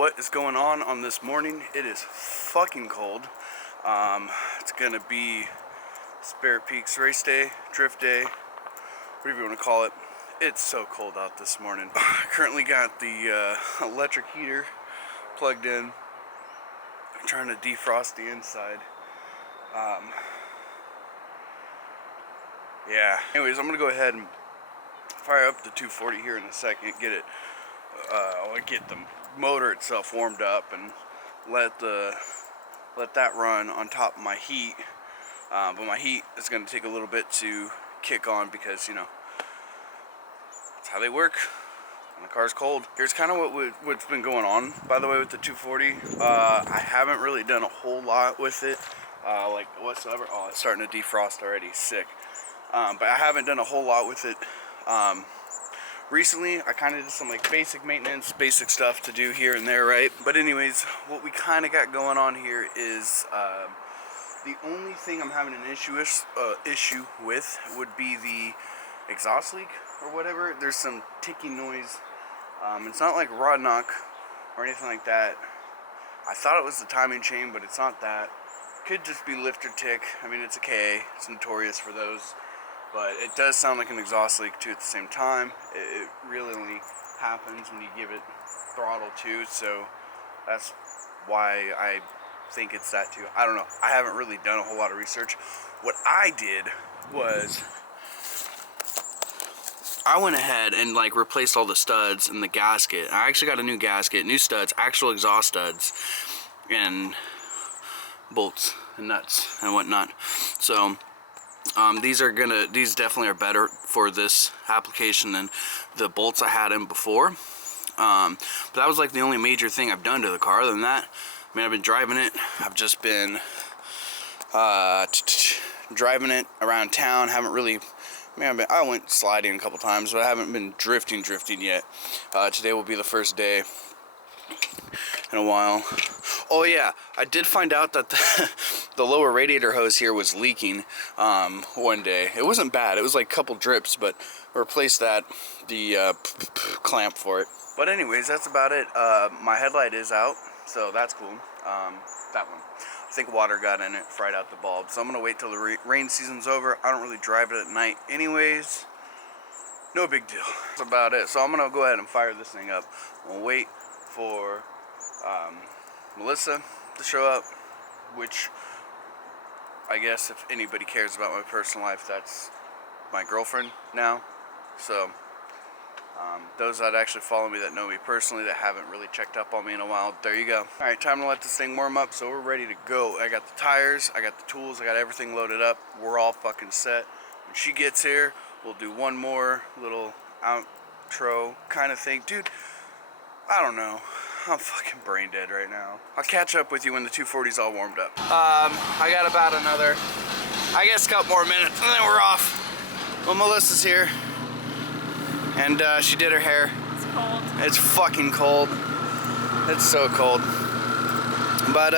what is going on this morning. It is fucking cold. It's gonna be Spirit Peaks race day, drift day, whatever you want to call it. It's so cold out this morning. I currently got the electric heater plugged in. I'm trying to defrost the inside. Yeah. Anyways, I'm gonna go ahead and fire up the 240 here in a second. Get it. Get the motor itself warmed up and let that run on top of my heat. But my heat is gonna take a little bit to kick on because you know that's how they work when the car's cold. Here's kind of what's been going on, by the way, with the 240. I haven't really done a whole lot with it, like whatsoever. Oh, it's starting to defrost already. Sick. But I haven't done a whole lot with it. Recently, I kind of did some like basic maintenance, basic stuff to do here and there, right? But anyways, what we kind of got going on here is the only thing I'm having an issue with would be the exhaust leak or whatever. There's some ticking noise. It's not like rod knock or anything like that. I thought it was the timing chain, but it's not that. Could just be lifter tick. I mean, it's a KA. It's notorious for those. But it does sound like an exhaust leak too at the same time. It really only happens when you give it throttle too, so that's why I think it's that too. I don't know. I haven't really done a whole lot of research. What I did was I went ahead and like replaced all the studs in the gasket. I actually got a new gasket, new studs, actual exhaust studs, and bolts and nuts and whatnot. So these definitely are better for this application than the bolts I had in before. But that was like the only major thing I've done to the car. Other than that, I mean, I've been driving it. I've just been driving it around town. Haven't really, I went sliding a couple times, but I haven't been drifting yet. Today will be the first day in a while. Oh yeah, I did find out that the lower radiator hose here was leaking one day. It wasn't bad. It was like a couple drips, but I replaced the clamp for it. But anyways, that's about it. My headlight is out, so that's cool. That one. I think water got in it, fried out the bulb. So I'm gonna wait till the rain season's over. I don't really drive it at night anyways. No big deal. That's about it. So I'm gonna go ahead and fire this thing up. We'll wait for Melissa to show up, which I guess if anybody cares about my personal life, that's my girlfriend now. So those that actually follow me, that know me personally, that haven't really checked up on me in a while, there you go. Alright, time to let this thing warm up, so we're ready to go. I got the tires, I got the tools, I got everything loaded up. We're all fucking set. When she gets here, we'll do one more little outro kind of thing. Dude, I don't know. I'm fucking brain dead right now. I'll catch up with you when the 240's all warmed up. I got about another, I guess, a couple more minutes, and then we're off. Well, Melissa's here, and she did her hair. It's cold. It's fucking cold. It's so cold. But,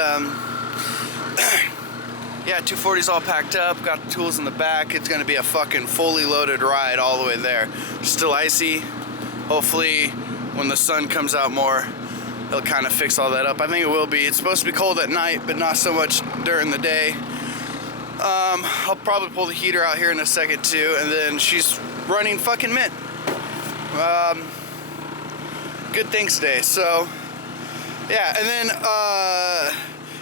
yeah, 240's all packed up, got the tools in the back. It's gonna be a fucking fully loaded ride all the way there. Still icy. Hopefully, when the sun comes out more, it'll kind of fix all that up. I think it will be. It's supposed to be cold at night, but not so much during the day. I'll probably pull the heater out here in a second too, and then she's running fucking mint. Good things today. So yeah, and then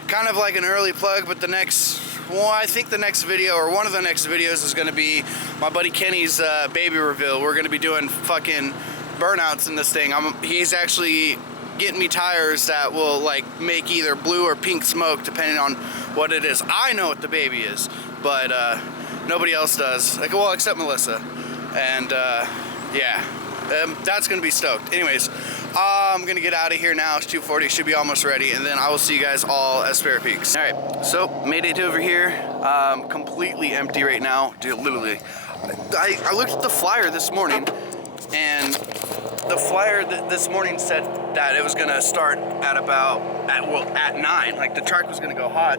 kind of like an early plug, but I think the next video, or one of the next videos, is going to be my buddy Kenny's baby reveal. We're going to be doing fucking burnouts in this thing. He's actually getting me tires that will like make either blue or pink smoke depending on what it is. I know what the baby is, but nobody else does. Like, well, except Melissa. And yeah, that's gonna be stoked. Anyways, I'm gonna get out of here now. It's 2:40, should be almost ready, and then I will see you guys all at Spirit Peaks. All right, so made it over here. Completely empty right now, dude. Literally, I looked at the flyer this morning, and the flyer this morning said that it was gonna start at at 9. Like the track was gonna go hot.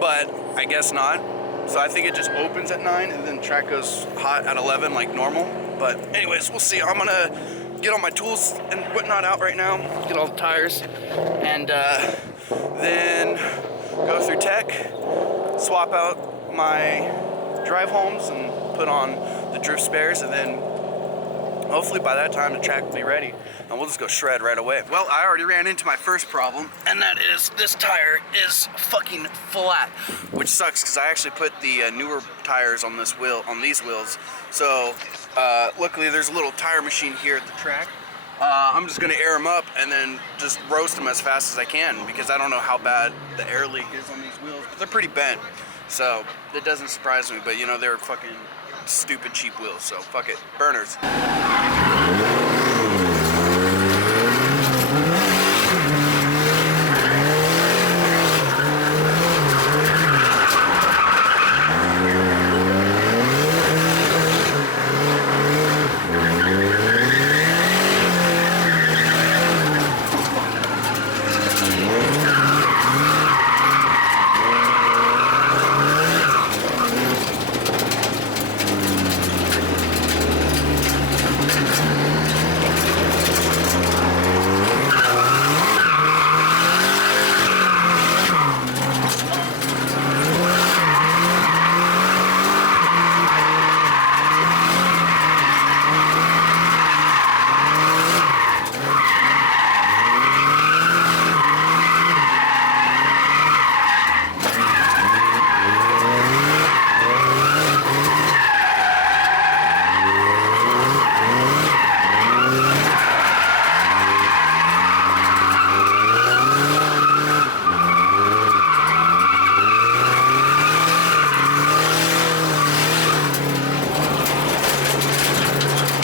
But I guess not. So I think it just opens at 9 and then the track goes hot at 11 like normal. But anyways, we'll see. I'm gonna get all my tools and whatnot out right now, get all the tires, and then go through tech, swap out my drive homes and put on the drift spares, and then hopefully by that time the track will be ready and we'll just go shred right away. Well, I already ran into my first problem, and that is this tire is fucking flat, which sucks because I actually put the newer tires on this wheel, on these wheels. So luckily there's a little tire machine here at the track. I'm just gonna air them up and then just roast them as fast as I can, because I don't know how bad the air leak is on these wheels, but they're pretty bent. So it doesn't surprise me, but you know, they're fucking stupid cheap wheels, so fuck it, burners.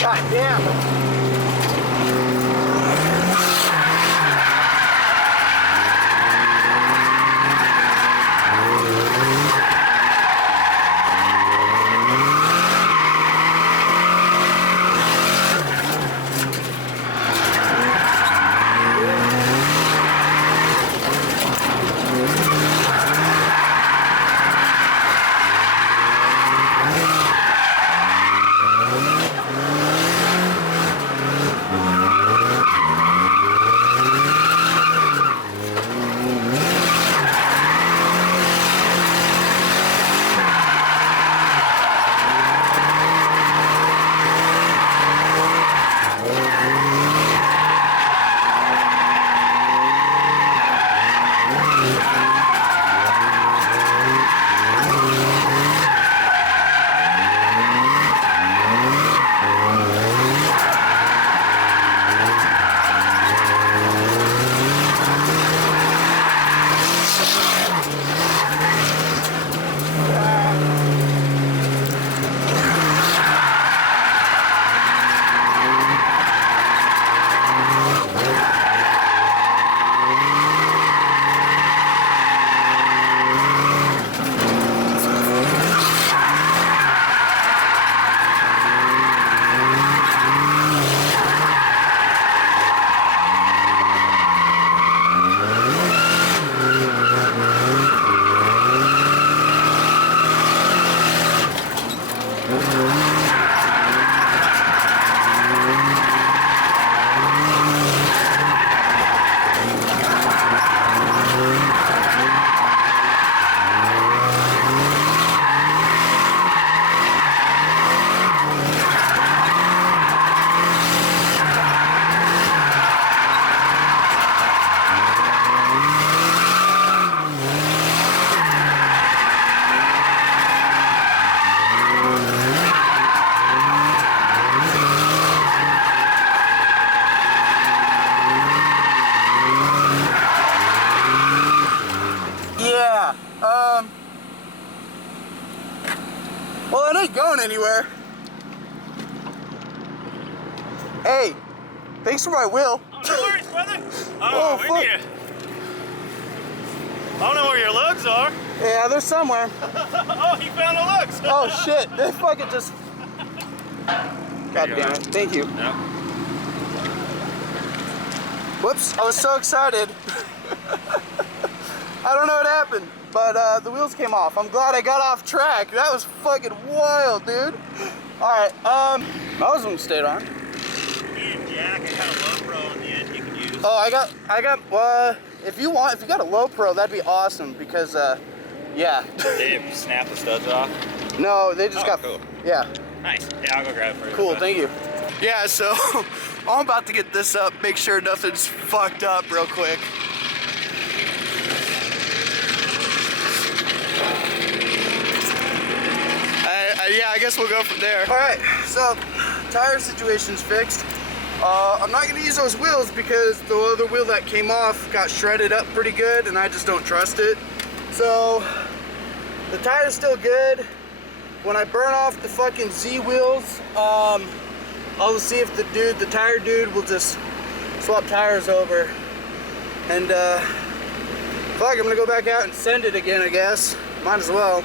God damn. Well, it ain't going anywhere. Hey, thanks for my wheel. Oh, no worries, brother. Oh, We fuck. need I don't know where your lugs are. Yeah, they're somewhere. Oh, he found the lugs. Oh shit, they fucking just... God damn it, thank you. Yep. Whoops, I was so excited. I don't know what happened, but the wheels came off. I'm glad I got off track. That was fucking wild, dude. All right, my husband stayed on. Me and jack. I got a low pro on the end you can use. Oh, I got, if you got a low pro, that'd be awesome because, yeah. Did it snap the studs off? No, they just got, cool. Yeah. Nice. Yeah, I'll go grab it for you. Cool, thank you. Yeah, so I'm about to get this up, make sure nothing's fucked up real quick. Yeah, I guess we'll go from there. All right, so tire situation's fixed. I'm not gonna use those wheels because the other wheel that came off got shredded up pretty good and I just don't trust it. So the tire's still good. When I burn off the fucking Z wheels, I'll see if the tire dude will just swap tires over. And fuck, I'm gonna go back out and send it again, I guess. Might as well.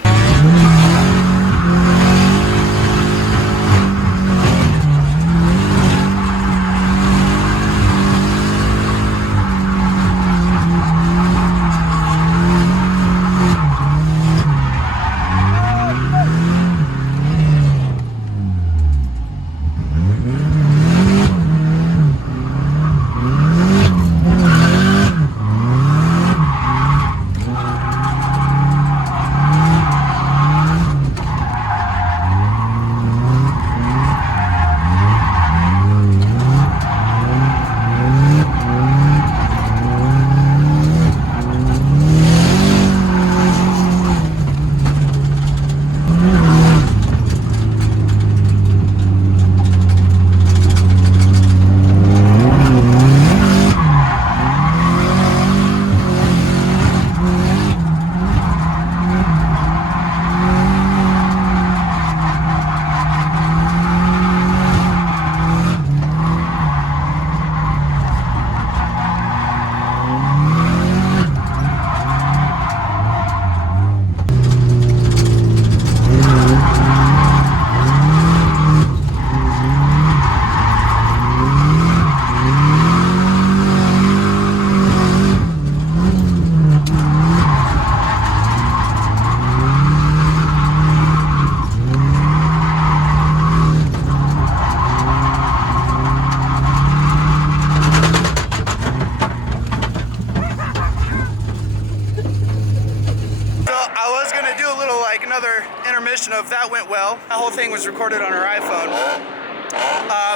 Intermission of that went well. That whole thing was recorded on her iPhone.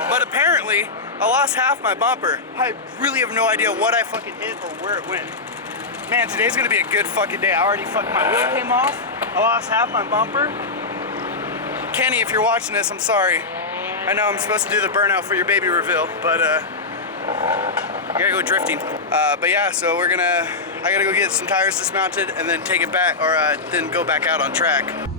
But apparently, I lost half my bumper. I really have no idea what I fucking hit or where it went. Man, today's gonna be a good fucking day. I already fucking, my wheel came off. I lost half my bumper. Kenny, if you're watching this, I'm sorry. I know I'm supposed to do the burnout for your baby reveal, but I gotta go drifting. But yeah, so I gotta go get some tires dismounted and then take it back, or then go back out on track.